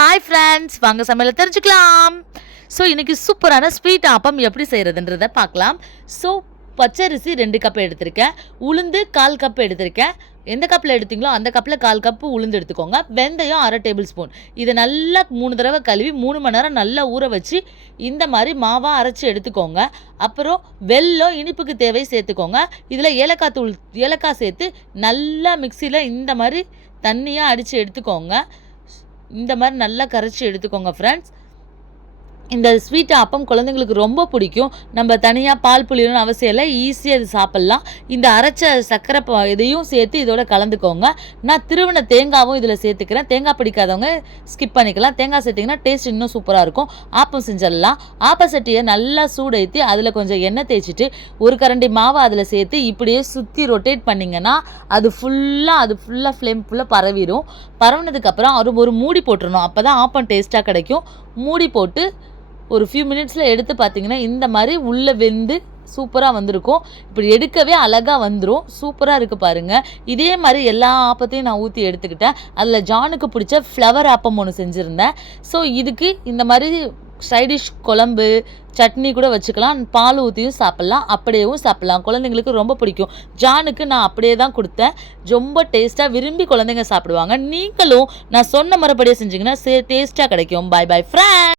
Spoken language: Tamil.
ஹாய் ஃப்ரெண்ட்ஸ், வாங்க சமையலை தெரிஞ்சுக்கலாம். ஸோ இன்றைக்கி சூப்பரான ஸ்வீட் ஆப்பம் எப்படி செய்கிறதுன்றதை பார்க்கலாம். ஸோ பச்சரிசி 2 கப் எடுத்திருக்கேன், உளுந்து 1/4 கப் எடுத்திருக்கேன். எந்த கப்பில் எடுத்தீங்களோ அந்த கப்பில் 1/4 கப்பு உளுந்து எடுத்துக்கோங்க. வெந்தயம் 1/2 டேபிள் ஸ்பூன். இதை நல்லா 3 தடவை கழுவி 3 மணி நேரம் நல்லா ஊற வச்சு இந்த மாதிரி மாவாக அரைச்சி எடுத்துக்கோங்க. அப்புறம் வெல்லம் இனிப்புக்கு தேவை சேர்த்துக்கோங்க. இதில் ஏலக்காய் சேர்த்து நல்லா மிக்சியில் இந்த மாதிரி தண்ணியாக அடித்து எடுத்துக்கோங்க. இந்த மாதிரி நல்லா கரைச்சி எடுத்துக்கோங்க ஃப்ரெண்ட்ஸ். இந்த ஸ்வீட் ஆப்பம் குழந்தைங்களுக்கு ரொம்ப பிடிக்கும். நம்ம தனியாக பால் புளியணும்னு அவசியம் இல்லை, ஈஸியாக இது சாப்பிட்லாம். இந்த அரைச்ச சர்க்கரை இதையும் சேர்த்து இதோட கலந்துக்கோங்க. நான் திருவின தேங்காவும் இதில் சேர்த்துக்கிறேன். தேங்காய் பிடிக்காதவங்க ஸ்கிப் பண்ணிக்கலாம். தேங்காய் சேர்த்திங்கன்னா டேஸ்ட் இன்னும் சூப்பராக இருக்கும். ஆப்பம் செஞ்சிடலாம். ஆப்பச்சட்டியை நல்லா சூடேற்றி அதில் கொஞ்சம் எண்ணெய் தேய்ச்சிட்டு 1 கரண்டி மாவை அதில் சேர்த்து இப்படியே சுற்றி ரொட்டேட் பண்ணிங்கன்னா அது ஃபுல்லாக ஃப்ளேம் ஃபுல்லாக பரவிடும். பரவினதுக்கப்புறம் ஒரு மூடி போட்டுடணும். அப்போ தான் ஆப்பம் டேஸ்ட்டாக கிடைக்கும். மூடி போட்டு ஒரு ஃபியூ மினிட்ஸில் எடுத்து பார்த்தீங்கன்னா இந்த மாதிரி உள்ளே வெந்து சூப்பராக வந்திருக்கும். இப்படி எடுக்கவே அழகாக வந்துடும். சூப்பராக இருக்குது பாருங்கள். இதே மாதிரி எல்லா ஆப்பத்தையும் நான் ஊற்றி எடுத்துக்கிட்டேன். அதில் ஜானுக்கு பிடிச்ச ஃப்ளவர் ஆப்பம் ஒன்று செஞ்சுருந்தேன். ஸோ இதுக்கு இந்த மாதிரி சைடிஷ் குழம்பு சட்னி கூட வச்சுக்கலாம். பால் ஊற்றியும் சாப்பிட்லாம், அப்படியேவும் சாப்பிட்லாம். குழந்தைங்களுக்கு ரொம்ப பிடிக்கும். ஜானுக்கு நான் அப்படியே தான் கொடுத்தேன். ரொம்ப டேஸ்ட்டாக விரும்பி குழந்தைங்க சாப்பிடுவாங்க. நீங்களும் நான் சொன்ன முறைப்படியே செஞ்சிங்கன்னா டேஸ்ட்டாக கிடைக்கும். Bye bye friends.